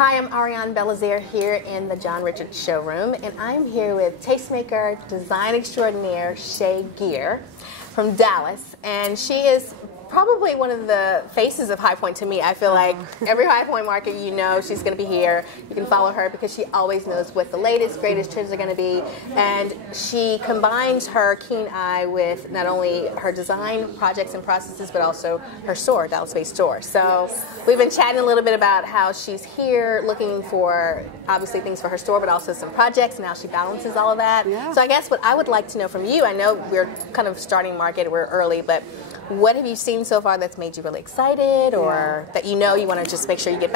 Hi, I'm Arianne Bellizaire here in the John Richard showroom, and I'm here with tastemaker, design extraordinaire Shay Geyer from Dallas, and she is probably one of the faces of High Point to me. I feel like every High Point market, you know she's going to be here. You can follow her because she always knows what the latest, greatest trends are going to be, and she combines her keen eye with not only her design projects and processes, but also her store, Dallas-based store. So we've been chatting a little bit about how she's here looking for, obviously, things for her store, but also some projects, and how she balances all of that. Yeah. So I guess what I would like to know from you, I know we're kind of starting market, we're early, but what have you seen so far that's made you really excited, or that you want to just make sure you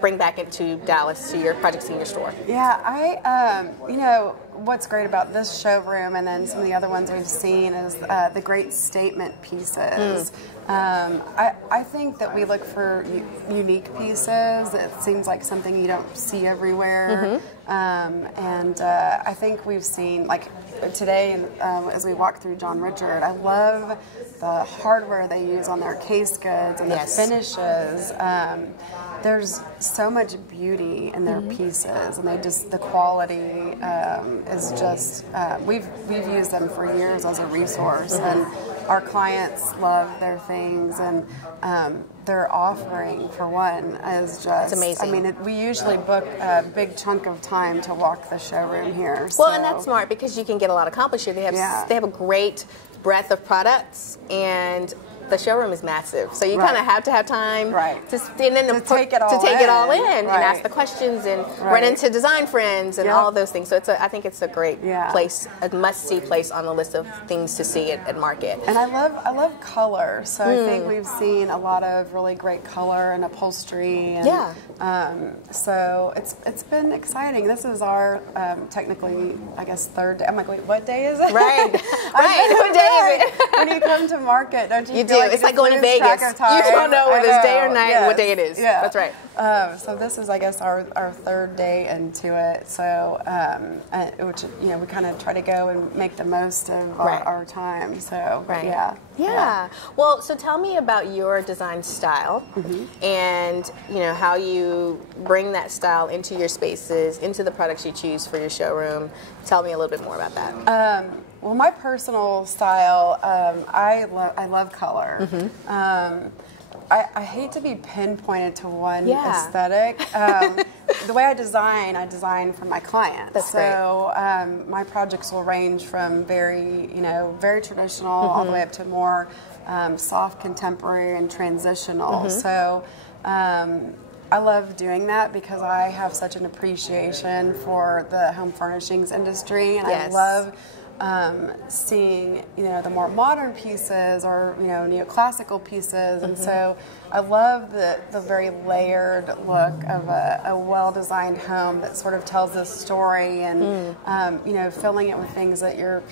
bring back into Dallas to your projects in your store? Yeah, you know, what's great about this showroom and then some of the other ones we've seen is the great statement pieces. I think that we look for unique pieces. It seems like something you don't see everywhere. And I think we've seen, like today, as we walk through John Richard, I love the hardware they use on their case goods and the finishes. There's so much beauty in their pieces, and the quality is just, we've used them for years as a resource, and our clients love their things, and their offering, for one, is just, it's amazing. I mean, we usually book a big chunk of time to walk the showroom here. Well, and that's smart because you can get a lot accomplished here. They have a great breadth of products, and the showroom is massive, so you kind of have to have time to take it all in and ask the questions and run into design friends and all of those things. So I think it's a great place, a must-see place on the list of things to see at market. And I love color, so I think we've seen a lot of really great color and upholstery. And, so it's been exciting. This is our technically, I guess, third day. I'm like, wait, what day is it? Right. What day is it? When you come to market, don't you? Do. It's like going to Vegas. You don't know whether it's day or night and what day it is. Yeah. That's right. So this is, I guess, our third day into it. So, which, you know, we kind of try to go and make the most of our time. So, yeah. Well, so tell me about your design style and, you know, how you bring that style into your spaces, into the products you choose for your showroom. Tell me a little bit more about that. Well, my personal style, I love color. I hate to be pinpointed to one aesthetic. The way I design for my clients. That's so my projects will range from very traditional all the way up to more soft contemporary and transitional. So I love doing that because I have such an appreciation for the home furnishings industry, and I love seeing, you know, the more modern pieces or, you know, neoclassical pieces. And so I love the very layered look of a well-designed home that sort of tells a story, and you know, filling it with things that your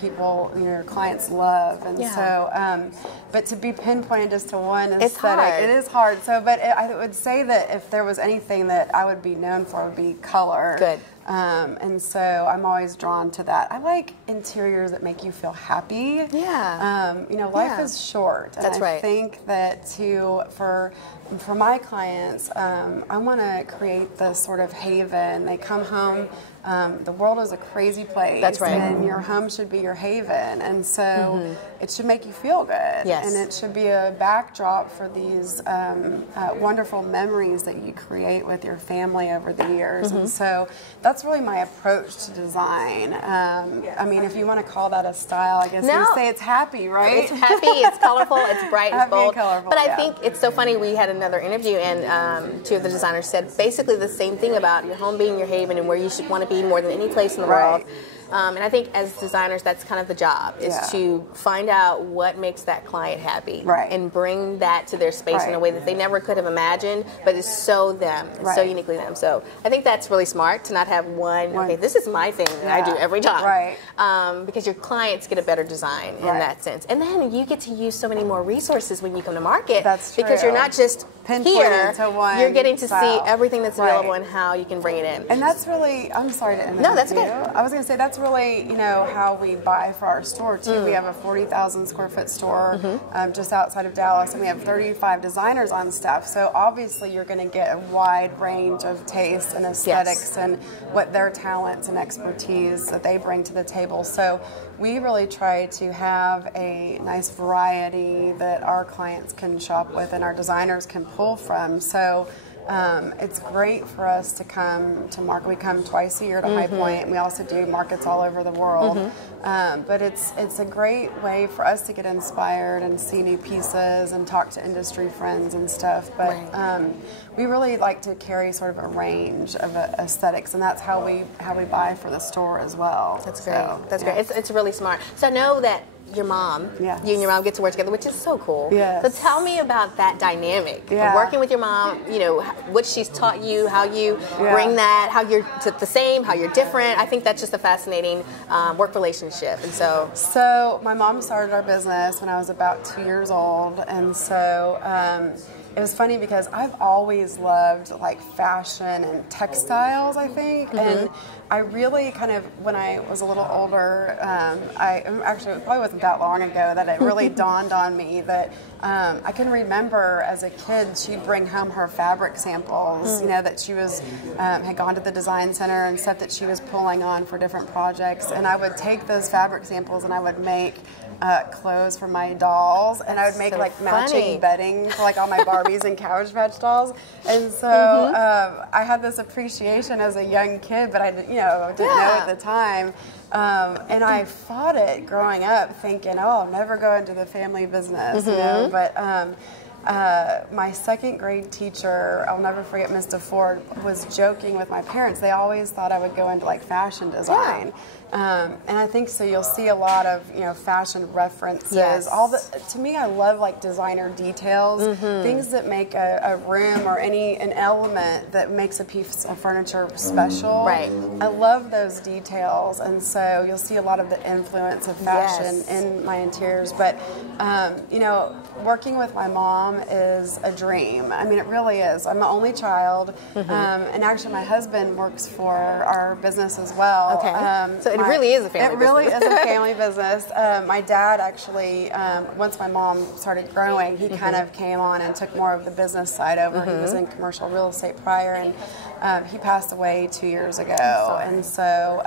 clients love. And so but to be pinpointed just to one aesthetic, it is hard. So but I would say that if there was anything that I would be known for, it would be color. Good. And so I'm always drawn to that. I like interiors that make you feel happy. Yeah. You know, life is short. And That's I think that for my clients, I want to create this sort of haven. They come home. The world is a crazy place. That's right. And your home should be your haven. And so it should make you feel good. Yes. And it should be a backdrop for these wonderful memories that you create with your family over the years. And so that's really my approach to design. I mean, if you want to call that a style, I guess you say it's happy, right? It's happy, it's colorful, it's bright, it's bold. And colorful, but I think it's so funny, we had another interview, and two of the designers said basically the same thing about your home being your haven and where you should want to be more than any place in the world. And I think as designers, that's kind of the job, is to find out what makes that client happy and bring that to their space in a way that they never could have imagined, but it's so them, it's so uniquely them. So I think that's really smart to not have one, okay, this is my thing that I do every time. Because your clients get a better design in that sense. And then you get to use so many more resources when you come to market. That's true. Because you're not just here, to one you're getting to style. see everything that's available and how you can bring it in. And that's really, I'm sorry to interrupt No, that's you. good. I was going to say that's really, you know, how we buy for our store too. We have a 40,000 square foot store just outside of Dallas, and we have 35 designers on staff. So obviously you're going to get a wide range of tastes and aesthetics and what their talents and expertise that they bring to the table. So we really try to have a nice variety that our clients can shop with and our designers can pull from. So it's great for us to come to market. We come twice a year to High Point, and we also do markets all over the world. But it's a great way for us to get inspired and see new pieces and talk to industry friends and stuff. But we really like to carry sort of a range of aesthetics, and that's how we buy for the store as well. That's great. That's great. It's really smart. So I know that your mom, you and your mom get to work together, which is so cool. Yes. So tell me about that dynamic of working with your mom, you know, what she's taught you, how you bring that, how you're the same, how you're different. I think that's just a fascinating work relationship. And so my mom started our business when I was about 2 years old, and so it was funny because I've always loved like fashion and textiles, I think, and I really kind of, when I was a little older, it probably wasn't that long ago that it really dawned on me that I can remember as a kid she'd bring home her fabric samples, you know, that she was had gone to the design center and stuff that she was pulling on for different projects, and I would take those fabric samples and I would make clothes for my dolls, and I would make like matching bedding for like all my Barbies and Cabbage Patch dolls, and so I had this appreciation as a young kid, but I didn't know at the time. And I fought it growing up, thinking, "Oh, I'll never go into the family business," you know. But my second grade teacher, I'll never forget, Mr. Ford, was joking with my parents. They always thought I would go into like fashion design. And I think so you'll see a lot of, you know, fashion references. To me, I love like designer details, things that make a room or an element that makes a piece of furniture special. Right. I love those details, and so you'll see a lot of the influence of fashion in my interiors. But you know, working with my mom is a dream. I mean, it really is. I'm the only child, and actually my husband works for our business as well. Okay. So it really is a family business. It really is a family business. My dad actually, once my mom started growing, he kind of came on and took more of the business side over. He was in commercial real estate prior, and he passed away 2 years ago. And so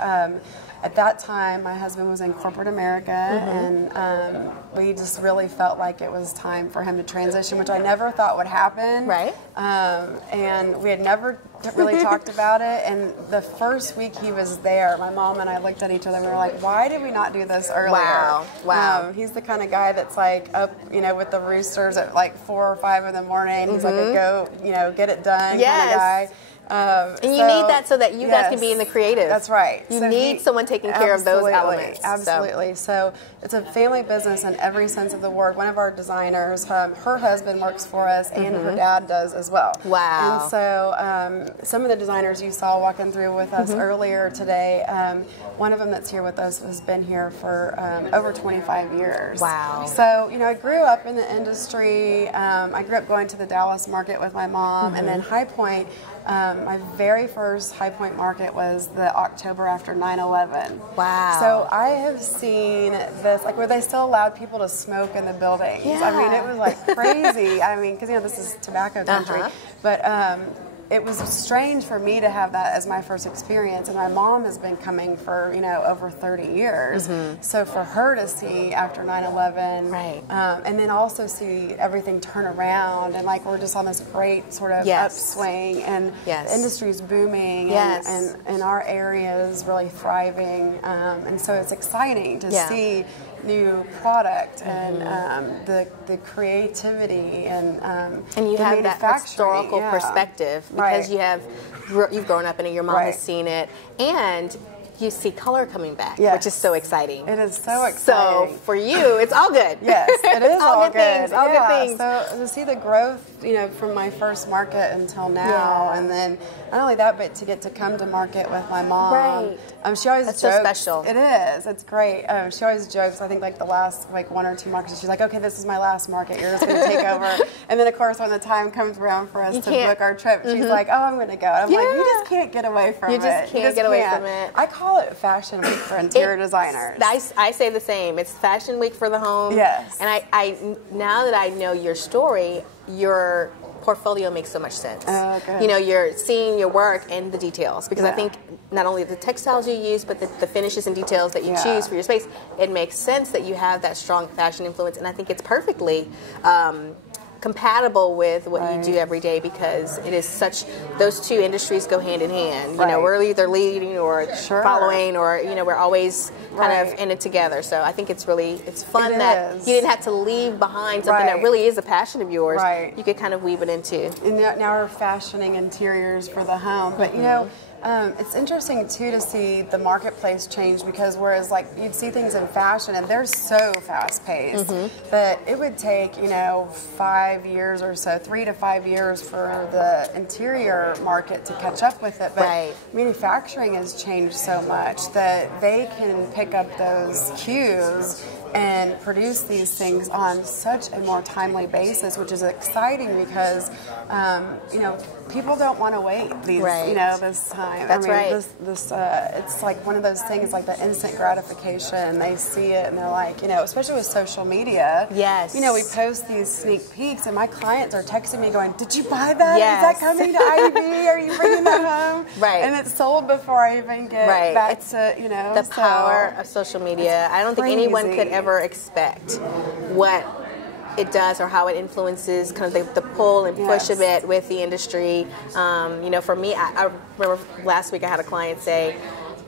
at that time, my husband was in corporate America, and we just really felt like it was time for him to transition, which I never thought would happen. Right. And we had never really talked about it. And the first week he was there, my mom and I looked at each other and we were like, why did we not do this earlier? Wow. He's the kind of guy that's like up, you know, with the roosters at like 4 or 5 in the morning. He's like a go, you know, get it done kind of guy. And you need that so that you guys can be in the creative. That's right. You need someone taking care of those elements. Absolutely. So it's a family business in every sense of the word. One of our designers, her husband works for us, and her dad does as well. Wow. And so some of the designers you saw walking through with us earlier today, one of them that's here with us has been here for over 25 years. Wow. So, you know, I grew up in the industry. I grew up going to the Dallas market with my mom, and then High Point. My very first High Point market was the October after 9/11. Wow. So I have seen this, like where they still allowed people to smoke in the buildings. I mean, it was like crazy. I mean, because, you know, this is tobacco country. But it was strange for me to have that as my first experience, and my mom has been coming for, you know, over 30 years. So for her to see after 9/11, and then also see everything turn around, and like we're just on this great sort of upswing, and the industry's booming, and our area is really thriving, and so it's exciting to see new product and the creativity and you have that historical perspective because you've grown up in it, your mom has seen it, and you see color coming back, which is so exciting. It is so exciting. So for you, it's all good. Yes, it is all good things. All good things. So to see the growth from my first market until now, and then not only that, but to get to come to market with my mom. Right. She always That's jokes. so special. It is. It's great. She always jokes. I think like the last 1 or 2 markets, she's like, "Okay, this is my last market. You're just going to take over." And then of course, when the time comes around for us to book our trip, she's like, "Oh, I'm going to go." And I'm like, "You just can't get away from it. You just can't get away from it." I call it Fashion Week for interior designers. I say the same. It's Fashion Week for the home. Yes. And I now that I know your story, your portfolio makes so much sense. Oh, good. You're seeing your work and the details, because I think not only the textiles you use, but the finishes and details that you choose for your space, it makes sense that you have that strong fashion influence, and I think it's perfectly compatible with what you do every day, because it is those two industries go hand in hand. We're either leading or following, or we're always kind of in it together. So I think it's fun that you didn't have to leave behind something that really is a passion of yours. Right. You could kind of weave it into. And now we're fashioning interiors for the home, but it's interesting too to see the marketplace change, because whereas you'd see things in fashion and they're so fast paced that it would take 5 years or so, 3 to 5 years for the interior market to catch up with it. But manufacturing has changed so much that they can pick up those cues and produce these things on such a more timely basis, which is exciting because people don't want to wait this time. That's it's like one of those things, like the instant gratification. They see it and they're like, especially with social media. Yes. We post these sneak peeks, and my clients are texting me going, "Did you buy that? Yes. Is that coming to IB? Are you bringing that home?" Right. And it's sold before I even get back to the power of social media. I don't think anyone could ever expect what it does or how it influences kind of the pull and push of it with the industry. For me, I remember last week I had a client say,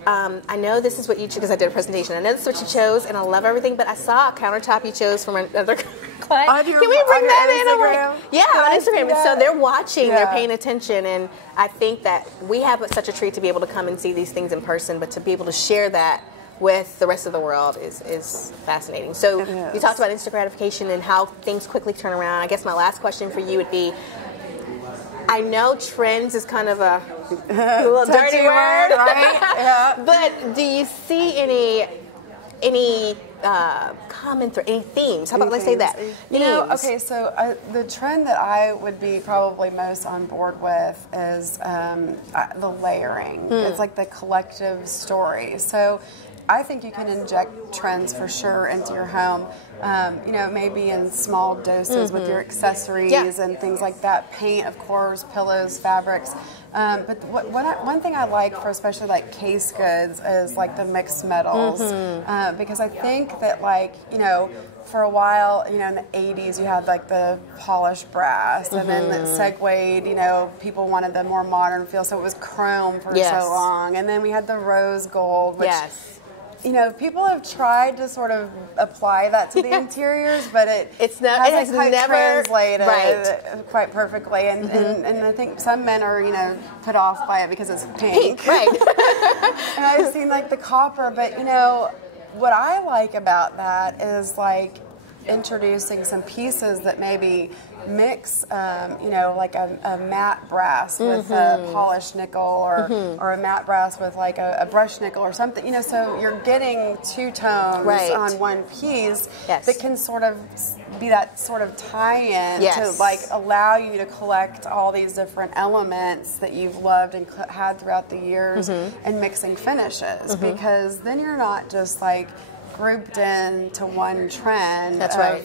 I know this is what you chose, because I did a presentation. I know this is what you chose, and I love everything, but I saw a countertop you chose from another client. Can we bring that in? On Instagram. And so they're watching, they're paying attention, and I think that we have such a treat to be able to come and see these things in person, but to be able to share that with the rest of the world is fascinating. So you talked about instant gratification and how things quickly turn around. I guess my last question for you would be, I know trends is kind of a little dirty word, right? But do you see any common thread, any themes? How about let's say that? So the trend that I would be probably most on board with is the layering. It's like the collective story. So I think you can inject trends for sure into your home, maybe in small doses with your accessories and things like that. Paint, of course, pillows, fabrics. But one thing I like for especially like case goods is like the mixed metals, because I think that for a while, in the 80s, you had like the polished brass, and then it segued, people wanted the more modern feel, so it was chrome for so long. And then we had the rose gold, which, people have tried to sort of apply that to the interiors, but it has never translated quite perfectly. And I think some men are, put off by it because it's pink. Right. And I've seen like the copper, but what I like about that is like introducing some pieces that maybe mix, like a matte brass with a polished nickel, or a matte brass with like a brushed nickel or something. So you're getting two tones on one piece that can sort of be that sort of tie-in to like allow you to collect all these different elements that you've loved and had throughout the years and mixing finishes, because then you're not just like grouped into one trend. That's right.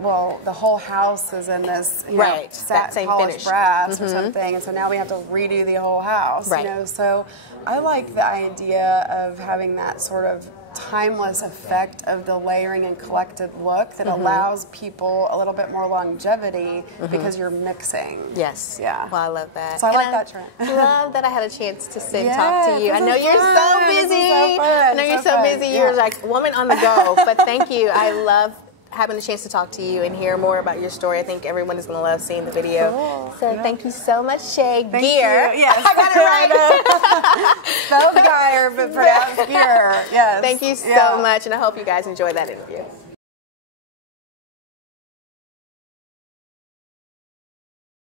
The whole house is in this satin polished brass or something, and so now we have to redo the whole house. So I like the idea of having that sort of timeless effect of the layering and collected look that allows people a little bit more longevity because you're mixing. Yes. Yeah. Well, I love that. So I like that trend. I love that I had a chance to sit and talk to you. I know you're so busy. I know you're so busy. You're like a woman on the go. But thank you. I love having the chance to talk to you and hear more about your story. I think everyone is going to love seeing the video. Cool. So thank you so much, Shay Geyer. Yes. I got it right. Spelled Geyer, but pronounced Geyer. Yes. Thank you so much, and I hope you guys enjoyed that interview.